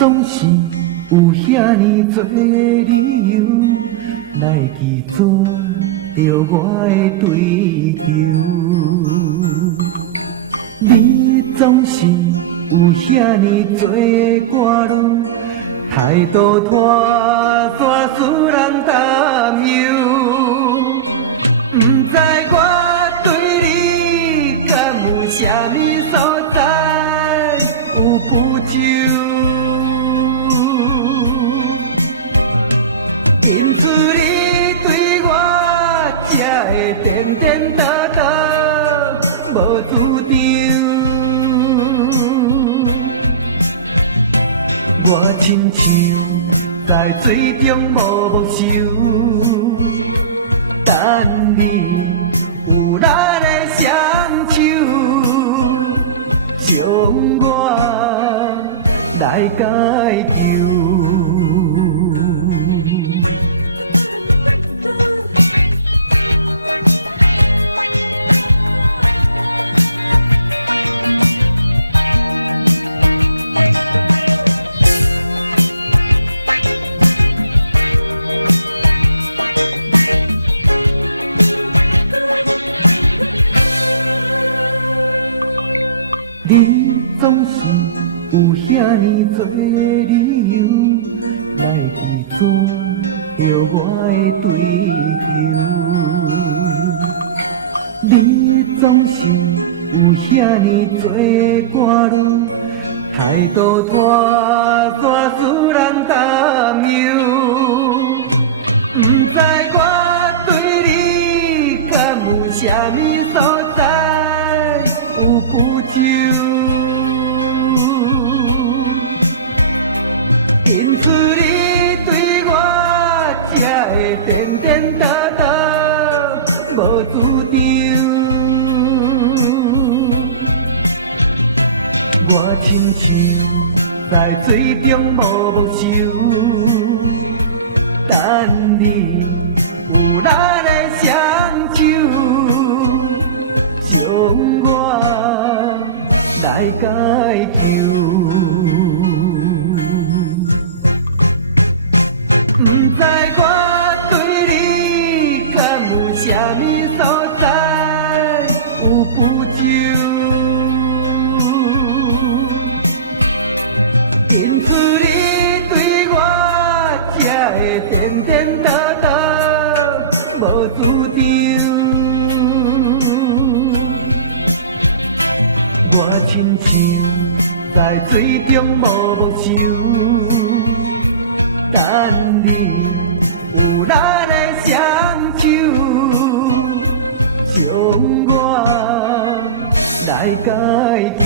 总是有遐尼多理由来拒绝着我的追求，你总是有遐尼多歌路，态度拖煞使人担忧。不知我对你敢有啥物所在有不足？因此你对我才会颠颠倒倒无主张。我亲像在水中无目睭，等你有力的双手，将我来解救。你总是有遐尼多理由来拒绝着我的追求，你总是有遐尼多歌路，态度拖煞使人担忧。不知我对你敢有啥物所在有不足？因此你对我才会颠颠倒倒无主张。我亲像在水中无目睭，等你有力的双手，将我来解救。不知我对你敢有啥物所在有不足？因此你对我才会颠颠倒倒无主张。我亲像在水中无目睭，等你有力的双手，将我来解救。